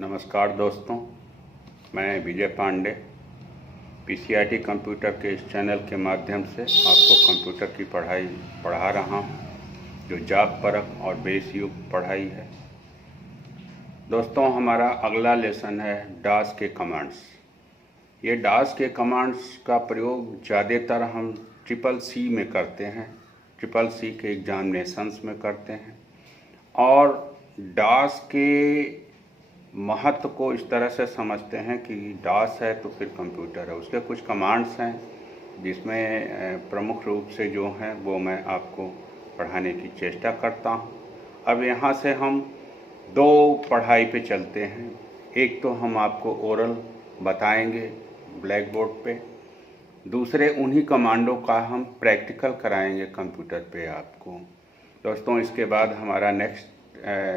नमस्कार दोस्तों, मैं विजय पांडे पीसीआईटी कंप्यूटर के इस चैनल के माध्यम से आपको कंप्यूटर की पढ़ाई पढ़ा रहा हूं, जो जॉब परक और बेस युक्त पढ़ाई है। दोस्तों, हमारा अगला लेसन है डास के कमांड्स। ये डास के कमांड्स का प्रयोग ज़्यादातर हम CCC में करते हैं, CCC के एग्जामिनेशंस में करते हैं। और डास के महत्व को इस तरह से समझते हैं कि डास है तो फिर कंप्यूटर है। उसके कुछ कमांड्स हैं जिसमें प्रमुख रूप से जो हैं वो मैं आपको पढ़ाने की चेष्टा करता हूं। अब यहाँ से हम दो पढ़ाई पे चलते हैं। एक तो हम आपको ओरल बताएंगे ब्लैक बोर्ड पे, दूसरे उन्हीं कमांडों का हम प्रैक्टिकल कराएंगे कंप्यूटर पे आपको। दोस्तों, इसके बाद हमारा नेक्स्ट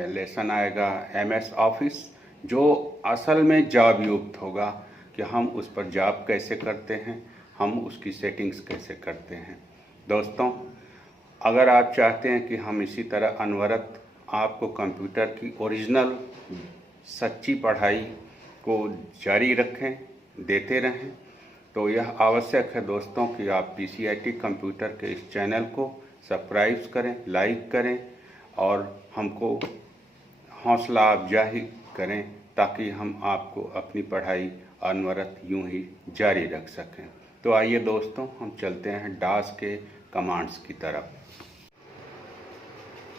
लेसन आएगा MS ऑफिस, जो असल में जॉब युक्त होगा कि हम उस पर जॉब कैसे करते हैं, हम उसकी सेटिंग्स कैसे करते हैं। दोस्तों, अगर आप चाहते हैं कि हम इसी तरह अनवरत आपको कंप्यूटर की ओरिजिनल सच्ची पढ़ाई को जारी रखें, देते रहें, तो यह आवश्यक है दोस्तों कि आप पीसीआईटी कंप्यूटर के इस चैनल को सब्सक्राइब करें, लाइक करें और हमको हौसला अफजाई करें, ताकि हम आपको अपनी पढ़ाई अनवरत यूं ही जारी रख सकें। तो आइए दोस्तों, हम चलते हैं डास के कमांड्स की तरफ।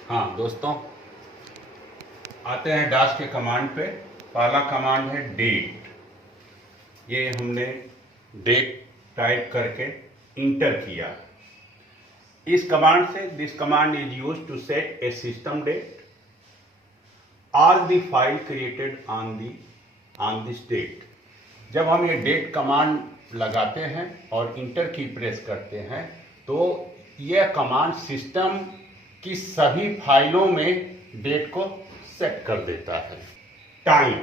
हाँ दोस्तों, आते हैं डास के कमांड पे। पहला कमांड है डेट। ये हमने डेट टाइप करके इंटर किया। इस कमांड से this command is used to set a system date all the file created on this date। जब हम ये डेट कमांड लगाते हैं और इंटर की प्रेस करते हैं तो यह कमांड सिस्टम की सभी फाइलों में डेट को सेट कर देता है। Time,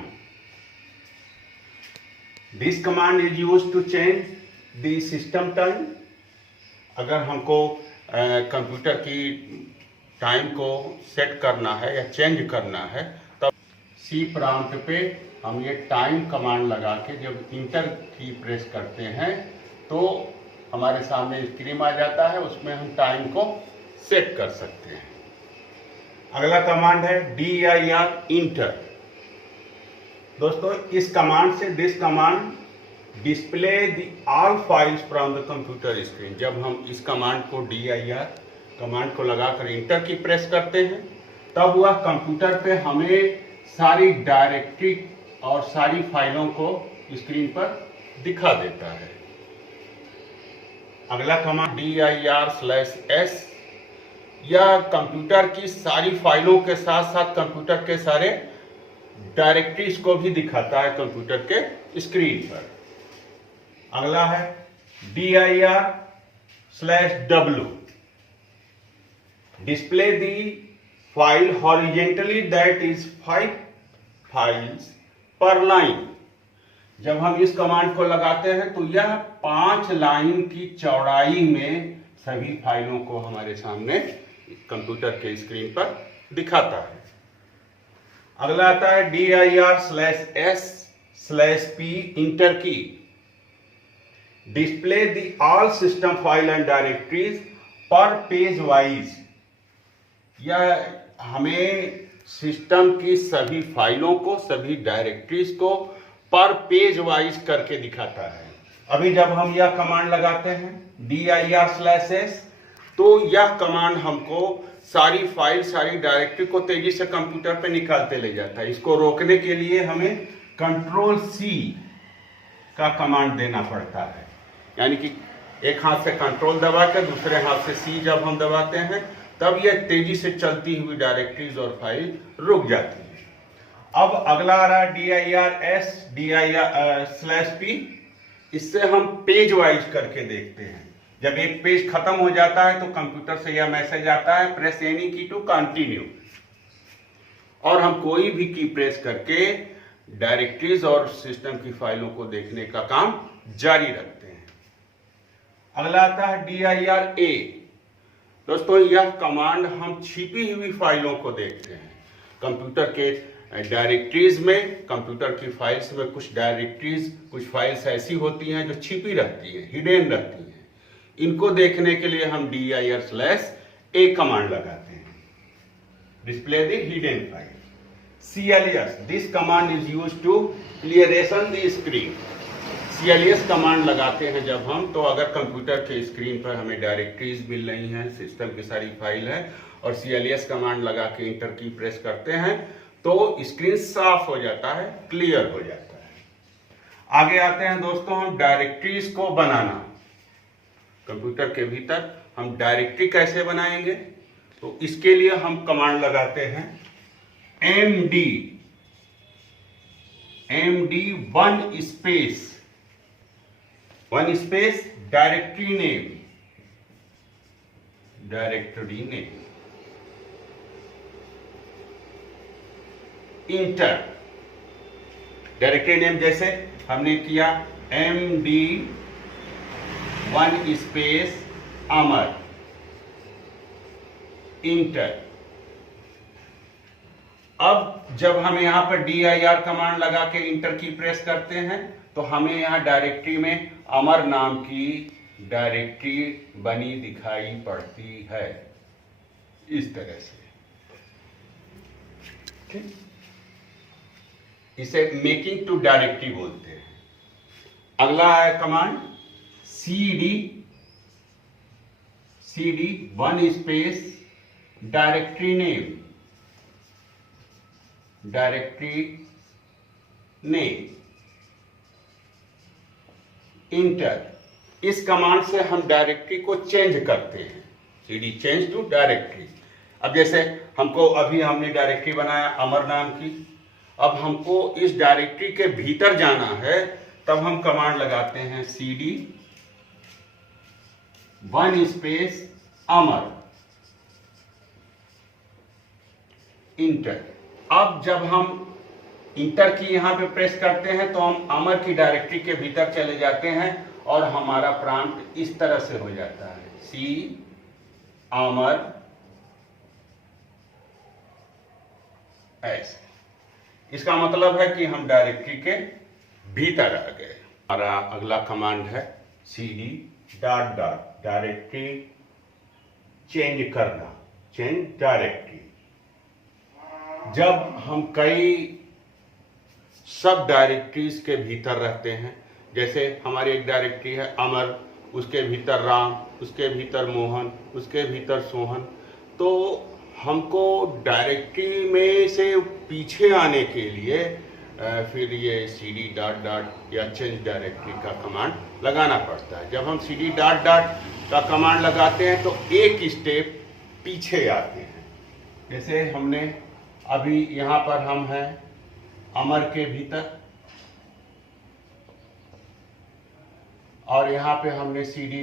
this command is used to change the system time. अगर हमको कंप्यूटर की टाइम को सेट करना है या चेंज करना है, तब सी प्रॉम्प्ट पे हम ये टाइम कमांड लगा के जब इंटर की प्रेस करते हैं तो हमारे सामने स्क्रीन आ जाता है, उसमें हम टाइम को सेट कर सकते हैं। अगला कमांड है dir इंटर। दोस्तों, इस कमांड से this command display the all files from the computer screen. जब हम इस कमांड को dir कमांड को लगाकर इंटर की प्रेस करते हैं, तब वह कंप्यूटर पे हमें सारी डायरेक्टरी और सारी फाइलों को स्क्रीन पर दिखा देता है। अगला कमांड dir/s, यह कंप्यूटर की सारी फाइलों के साथ साथ कंप्यूटर के सारे डायरेक्टरीज को भी दिखाता है कंप्यूटर के स्क्रीन पर। अगला है dir/w, display the file horizontally, that is 5 files per line। जब हम इस कमांड को लगाते हैं तो यह 5 लाइन की चौड़ाई में सभी फाइलों को हमारे सामने कंप्यूटर के स्क्रीन पर दिखाता है। अगला आता है dir/s/p इंटर की, display the all system file and directories per page wise। यह हमें सिस्टम की सभी फाइलों को, सभी डायरेक्टरीज को पर पेज वाइज करके दिखाता है। अभी जब हम यह कमांड लगाते हैं dir/s, तो यह कमांड हमको सारी फाइल, सारी डायरेक्टरी को तेजी से कंप्यूटर पे निकालते ले जाता है। इसको रोकने के लिए हमें Ctrl+C का कमांड देना पड़ता है, यानी कि एक हाथ से कंट्रोल दबा कर दूसरे हाथ से C जब हम दबाते हैं, तब यह तेजी से चलती हुई डायरेक्टरीज और फाइल रुक जाती है। अब अगला आ रहा है dir/s/p। इससे हम पेज वाइज करके देखते हैं। जब एक पेज खत्म हो जाता है तो कंप्यूटर से यह मैसेज आता है, प्रेस एनी की टू कंटिन्यू। और हम कोई भी की प्रेस करके डायरेक्टरीज और सिस्टम की फाइलों को देखने का काम जारी रखते हैं। अगला आता है dir/a। दोस्तों, यह कमांड हम छिपी हुई फाइलों को देखते हैं। कंप्यूटर के डायरेक्टरीज में, कंप्यूटर की फाइल्स में कुछ डायरेक्टरीज, कुछ फाइल्स ऐसी होती हैं जो छिपी रहती हैं, हिडन रहती हैं। इनको देखने के लिए हम dir/a कमांड लगाते हैं, display the hidden file. cls, this command is used to clearation the screen. cls command लगाते हैं जब हम, तो अगर कंप्यूटर के स्क्रीन पर हमें डायरेक्टरीज मिल रही हैं, सिस्टम की सारी फाइल है, और cls कमांड लगा के इंटर की प्रेस करते हैं तो स्क्रीन साफ हो जाता है, क्लियर हो जाता है। आगे आते हैं दोस्तों हम डायरेक्टरीज को बनाना। कंप्यूटर के भीतर हम डायरेक्टरी कैसे बनाएंगे, तो इसके लिए हम कमांड लगाते हैं md 1 space directory name inter. Directory name जैसे हमने किया md 1 स्पेस अमर, इंटर। अब जब हम यहां पर dir कमांड लगा के इंटर की प्रेस करते हैं तो हमें यहां डायरेक्टरी में अमर नाम की डायरेक्टरी बनी दिखाई पड़ती है, इस तरह से। ठीक, इसे मेकिंग टू डायरेक्टरी बोलते हैं। अगला है command cd 1 space directory name inter. इस कमांड से हम डायरेक्टरी को चेंज करते हैं, cd चेंज टू डायरेक्टरी। अब जैसे हमको, अभी हमने डायरेक्टरी बनाया अमर नाम की, अब हमको इस डायरेक्टरी के भीतर जाना है, तब हम कमांड लगाते हैं cd 1 स्पेस अमर, इंटर। अब जब हम इंटर की यहां पे प्रेस करते हैं तो हम अमर की डायरेक्टरी के भीतर चले जाते हैं और हमारा प्रॉम्प्ट इस तरह से हो जाता है, सी अमर ऐसे। इसका मतलब है कि हम डायरेक्टरी के भीतर आ गए। हमारा अगला कमांड है cd डायरेक्टरी चेंज करना, चेंज डायरेक्टरी। जब हम कई सब डायरेक्टरीज के भीतर रहते हैं, जैसे हमारी एक डायरेक्टरी है अमर, उसके भीतर राम, उसके भीतर मोहन, उसके भीतर सोहन, तो हमको डायरेक्टरी में से पीछे आने के लिए फिर ये cd या चेंज डायरेक्टरी का कमांड लगाना पड़ता है। जब हम cd का कमांड लगाते हैं तो एक स्टेप पीछे आते हैं। जैसे हमने अभी यहाँ पर हम हैं अमर के भीतर, और यहाँ पे हमने cd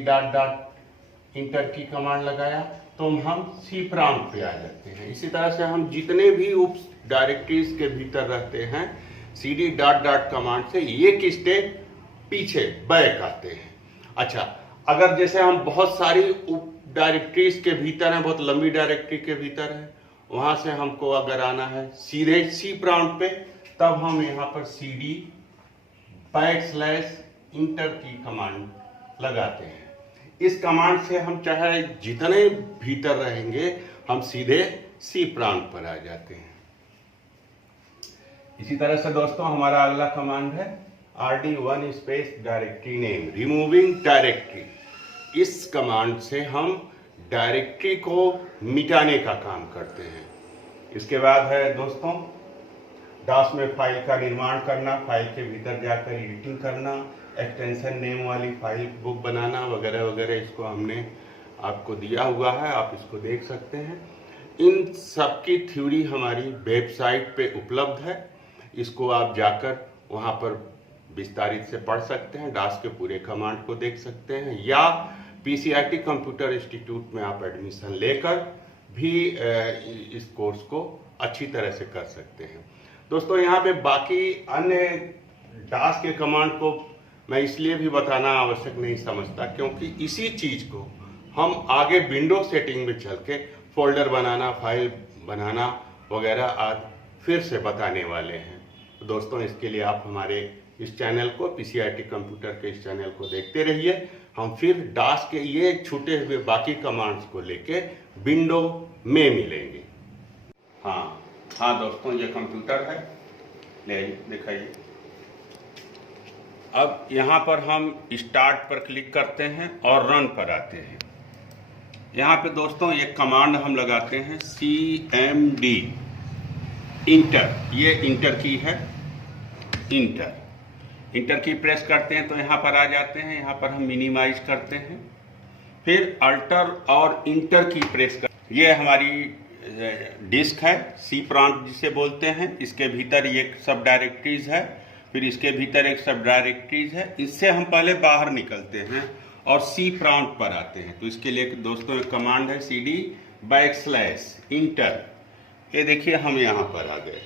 इंटर की कमांड लगाया तो हम सी प्रॉम्प्ट पे आ जाते हैं। इसी तरह से हम जितने भी उप डायरेक्टरीज के भीतर रहते हैं, cd कमांड से एक स्टेप पीछे बैक आते हैं। अच्छा, अगर जैसे हम बहुत सारी उप डायरेक्टरीज के भीतर हैं, बहुत लंबी डायरेक्टरी के भीतर है, वहां से हमको अगर आना है सीधे सी प्रॉम्प्ट पे, तब हम यहाँ पर cd इंटर की कमांड लगाते हैं। इस कमांड से हम चाहे जितने भीतर रहेंगे, हम सीधे सी प्रॉम्प्ट पर आ जाते हैं। इसी तरह से दोस्तों हमारा अगला कमांड है rd 1 space directory name, removing directory. इस कमांड से हम डायरेक्टरी को मिटाने का काम करते हैं। इसके बाद है दोस्तों DOS में फाइल का निर्माण करना, फाइल के भीतर जाकर एडिटिंग करना, एक्सटेंशन नेम वाली फाइल बुक बनाना वगैरह वगैरह। इसको हमने आपको दिया हुआ है, आप इसको देख सकते हैं। इन सब की थ्योरी हमारी वेबसाइट पे उपलब्ध है, इसको आप जाकर वहाँ पर विस्तारित से पढ़ सकते हैं, DOS के पूरे कमांड को देख सकते हैं, या PCRT कंप्यूटर इंस्टीट्यूट में आप एडमिशन लेकर भी इस कोर्स को अच्छी तरह से कर सकते हैं। दोस्तों यहाँ पे बाकी अन्य DOS के कमांड को मैं इसलिए भी बताना आवश्यक नहीं समझता, क्योंकि इसी चीज़ को हम आगे विंडो सेटिंग में चल के फोल्डर बनाना, फाइल बनाना वगैरह फिर से बताने वाले हैं। तो दोस्तों, इसके लिए आप हमारे इस चैनल को, पीसीआईटी कंप्यूटर के इस चैनल को देखते रहिए। हम फिर डास के ये छूटे हुए बाकी कमांड्स को लेके विंडो में मिलेंगे। हाँ दोस्तों, ये कंप्यूटर है, ले आइए दिखाइए। अब यहाँ पर हम स्टार्ट पर क्लिक करते हैं और रन पर आते हैं। यहाँ पे दोस्तों एक कमांड हम लगाते हैं CMD इंटर, ये इंटर की है। इंटर की प्रेस करते हैं तो यहाँ पर आ जाते हैं। यहाँ पर हम मिनिमाइज करते हैं, फिर अल्टर और इंटर की प्रेस कर, ये हमारी डिस्क है, सी प्रॉम्प्ट जिसे बोलते हैं। इसके भीतर ये सब डायरेक्टरीज है, फिर इसके भीतर एक सब डायरेक्टरीज है। इससे हम पहले बाहर निकलते हैं और सी प्रॉम्प्ट पर आते हैं। तो इसके लिए दोस्तों एक कमांड है CD/इंटर। ये देखिए हम यहाँ पर आ गए।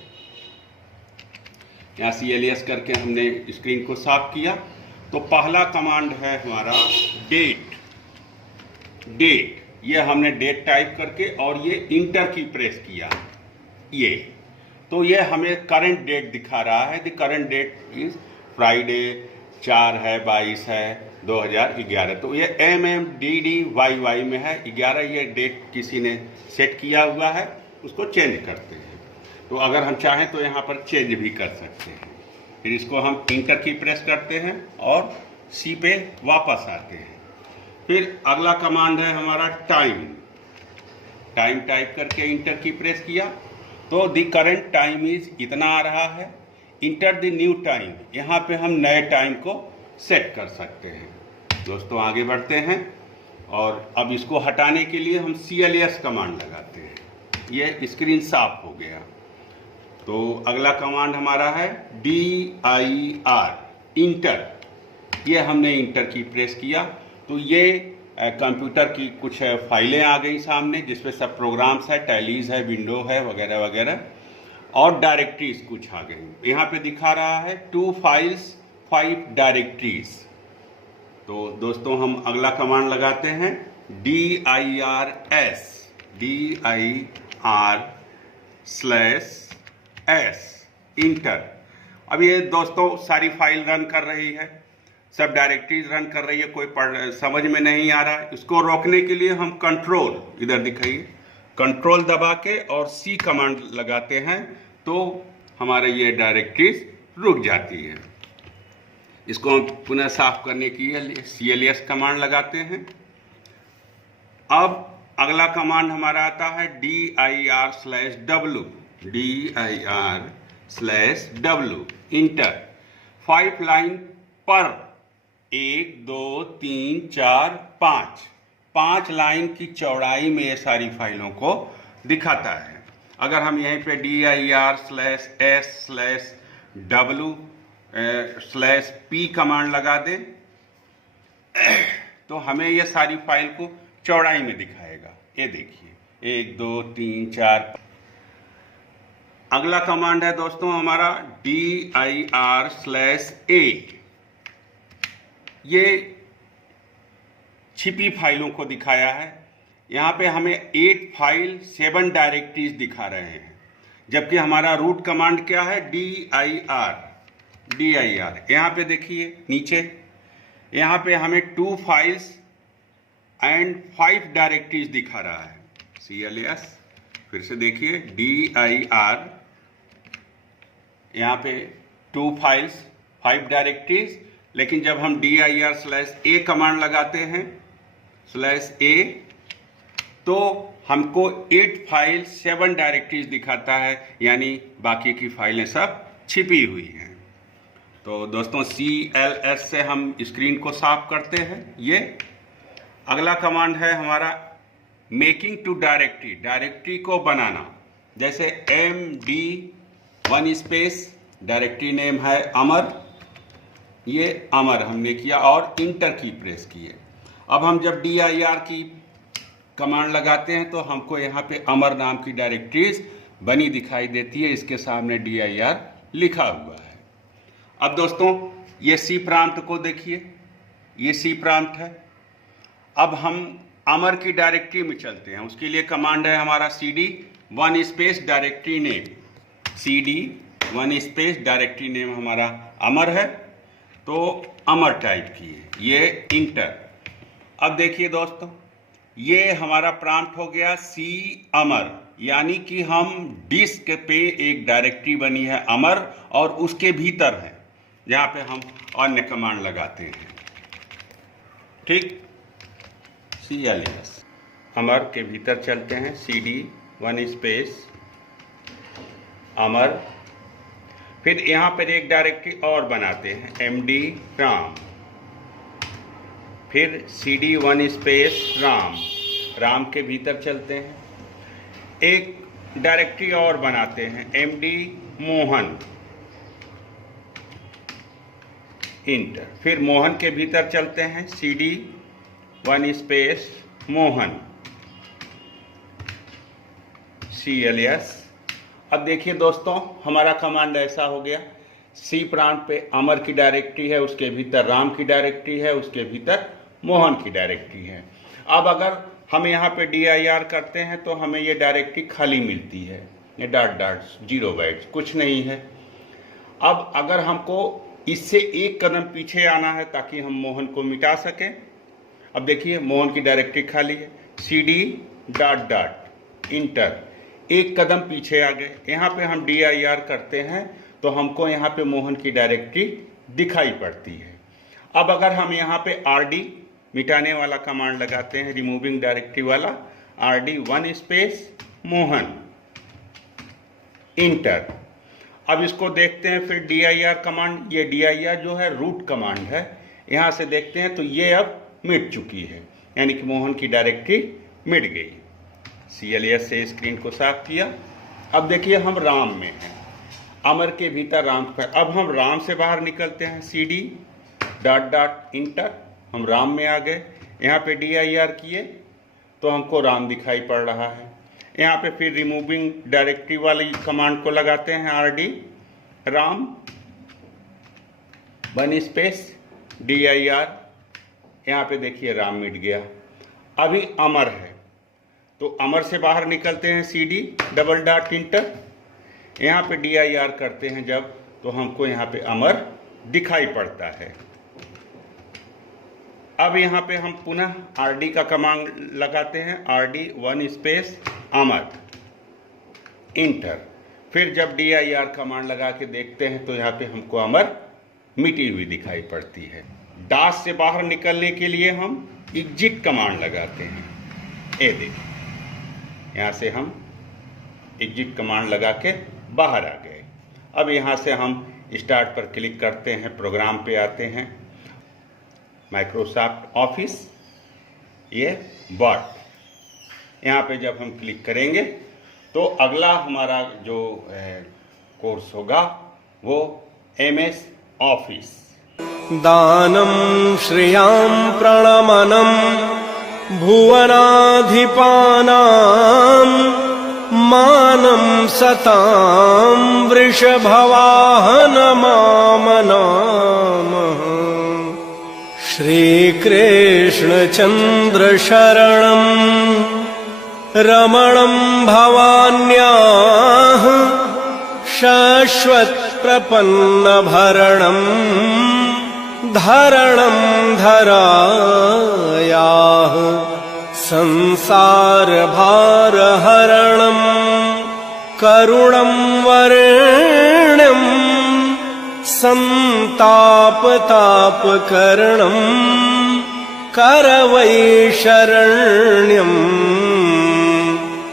यहाँ CLS करके हमने स्क्रीन को साफ किया। तो पहला कमांड है हमारा डेट। ये हमने डेट टाइप करके और ये इंटर की प्रेस किया, ये तो ये हमें करंट डेट दिखा रहा है। The current date is Friday 4 है 22 है 2011। तो ये MMDDYY में है 11। ये डेट किसी ने सेट किया हुआ है, उसको चेंज करते हैं। तो अगर हम चाहें तो यहाँ पर चेंज भी कर सकते हैं। फिर इसको हम इंटर की प्रेस करते हैं और सी पे वापस आते हैं। फिर अगला कमांड है हमारा टाइम टाइप करके इंटर की प्रेस किया तो द करंट टाइम इज इतना आ रहा है। इंटर द न्यू टाइम, यहाँ पे हम नए टाइम को सेट कर सकते हैं। दोस्तों आगे बढ़ते हैं और अब इसको हटाने के लिए हम CLS कमांड लगाते हैं। ये स्क्रीन साफ हो गया। तो अगला कमांड हमारा है DIR इंटर। ये हमने इंटर की प्रेस किया तो ये कंप्यूटर की कुछ फाइलें आ गई सामने, जिसपे सब प्रोग्राम्स है, टैलीज है, विंडो है, वगैरह वगैरह, और डायरेक्टरीज कुछ आ गई। यहाँ पे दिखा रहा है 2 फाइल्स 5 डायरेक्टरीज। तो दोस्तों हम अगला कमांड लगाते हैं DIR/S इंटर। अब ये दोस्तों सारी फाइल रन कर रही है, सब डायरेक्टरीज रन कर रही है, कोई समझ में नहीं आ रहा है। इसको रोकने के लिए हम कंट्रोल, इधर दिखाइए, कंट्रोल दबा के और C कमांड लगाते हैं तो हमारे ये डायरेक्टरीज रुक जाती है। इसको हम पुनः साफ करने के लिए CLS कमांड लगाते हैं। अब अगला कमांड हमारा आता है DIR/W इंटर। 5 लाइन पर 1 2 3 4 5 लाइन की चौड़ाई में ये सारी फाइलों को दिखाता है। अगर हम यहीं पे DIR/S/W/P कमांड लगा दें तो हमें ये सारी फाइल को चौड़ाई में दिखाएगा। ये देखिए 1 2 3 4। अगला कमांड है दोस्तों हमारा DIR/A। ये छिपी फाइलों को दिखाया है। यहाँ पे हमें 8 फाइल 7 डायरेक्टरीज दिखा रहे हैं, जबकि हमारा रूट कमांड क्या है DIR। यहाँ पे देखिए नीचे, यहाँ पे हमें 2 फाइल्स एंड 5 डायरेक्टरीज दिखा रहा है। CLS फिर से देखिए DIR, यहाँ पे 2 फाइल्स 5 डायरेक्टरीज, लेकिन जब हम DIR/A कमांड लगाते हैं /A तो हमको 8 फाइल 7 डायरेक्टरीज दिखाता है, यानी बाकी की फाइलें सब छिपी हुई हैं। तो दोस्तों CLS से हम स्क्रीन को साफ करते हैं। ये अगला कमांड है हमारा मेकिंग टू डायरेक्टरी को बनाना। जैसे MD1 स्पेस, डायरेक्टरी नेम है अमर, ये अमर हमने किया और इंटर की प्रेस किए। अब हम जब DIR की कमांड लगाते हैं तो हमको यहाँ पे अमर नाम की डायरेक्टरीज बनी दिखाई देती है, इसके सामने DIR लिखा हुआ है। अब दोस्तों ये C प्रांत को देखिए, ये C प्रांत है। अब हम अमर की डायरेक्टरी में चलते हैं। उसके लिए कमांड है हमारा CD1 space directory name, cd1 space directory name हमारा अमर है, तो अमर टाइप किए, ये इंटर। अब देखिए दोस्तों, ये हमारा प्रॉम्प्ट हो गया सी अमर, यानी कि हम डिस्क पे एक डायरेक्टरी बनी है अमर और उसके भीतर है, जहाँ पे हम अन्य कमांड लगाते हैं। ठीक, cls अमर के भीतर चलते हैं, cd1 स्पेस अमर, फिर यहाँ पर एक डायरेक्टरी और बनाते हैं md राम, फिर cd1 स्पेस राम, राम के भीतर चलते हैं, एक डायरेक्टरी और बनाते हैं md मोहन, इंटर, फिर मोहन के भीतर चलते हैं cd1 स्पेस मोहन, cls। अब देखिए दोस्तों, हमारा कमांड ऐसा हो गया, सी प्रांत पे अमर की डायरेक्टरी है, उसके भीतर राम की डायरेक्टरी है, उसके भीतर मोहन की डायरेक्टरी है। अब अगर हम यहाँ पे dir करते हैं तो हमें ये डायरेक्टरी खाली मिलती है, ये डॉट डॉट 0 बाइट्स, कुछ नहीं है। अब अगर हमको इससे एक कदम पीछे आना है ताकि हम मोहन को मिटा सकें, अब देखिए मोहन की डायरेक्टरी खाली है, cd डॉट डॉट इंटर, एक कदम पीछे आ गए। यहाँ पे हम dir करते हैं तो हमको यहाँ पे मोहन की डायरेक्टरी दिखाई पड़ती है। अब अगर हम यहाँ पे rd मिटाने वाला कमांड लगाते हैं, रिमूविंग डायरेक्टरी वाला, rd1 स्पेस मोहन, इंटर। अब इसको देखते हैं फिर dir कमांड, ये dir जो है रूट कमांड है, यहाँ से देखते हैं तो ये अब मिट चुकी है, यानी कि मोहन की डायरेक्टरी मिट गई। cls से स्क्रीन को साफ किया। अब देखिए हम राम में हैं, अमर के भीतर राम पर, अब हम राम से बाहर निकलते हैं, cd डॉट डॉट इंटर, हम राम में आ गए। यहाँ पे dir किए तो हमको राम दिखाई पड़ रहा है। यहाँ पे फिर रिमूविंग डायरेक्टरी वाली कमांड को लगाते हैं, rd राम 1 स्पेस dir, यहाँ पे देखिए राम मिट गया। अभी अमर है तो अमर से बाहर निकलते हैं, cd डबल डॉट इंटर, यहाँ पे dir करते हैं जब, तो हमको यहाँ पे अमर दिखाई पड़ता है। अब यहाँ पे हम पुनः rd का कमांड लगाते हैं, rd1 स्पेस अमर, इंटर, फिर जब dir कमांड लगा के देखते हैं तो यहाँ पे हमको अमर मिटी हुई दिखाई पड़ती है। दास से बाहर निकलने के लिए हम एग्जिट कमांड लगाते हैं, ये देखिए यहाँ से हम एग्जिट कमांड लगा के बाहर आ गए। अब यहाँ से हम स्टार्ट पर क्लिक करते हैं, प्रोग्राम पे आते हैं, माइक्रोसॉफ्ट ऑफिस, ये वर्ड, यहाँ पे जब हम क्लिक करेंगे तो अगला हमारा जो कोर्स होगा वो MS ऑफिस। दानं श्रियां प्रणमनं भुवनाधिपानां मानं सतां वृषभवाहन मामनामः। श्रीकृष्ण चन्द्र शरणं रमणं भवान्याः शाश्वत प्रपन्न भरणं धरणं धरायाः संसार भार हरणं करुणं वरेण्यं संताप तापकरणं करवैशरण्यम्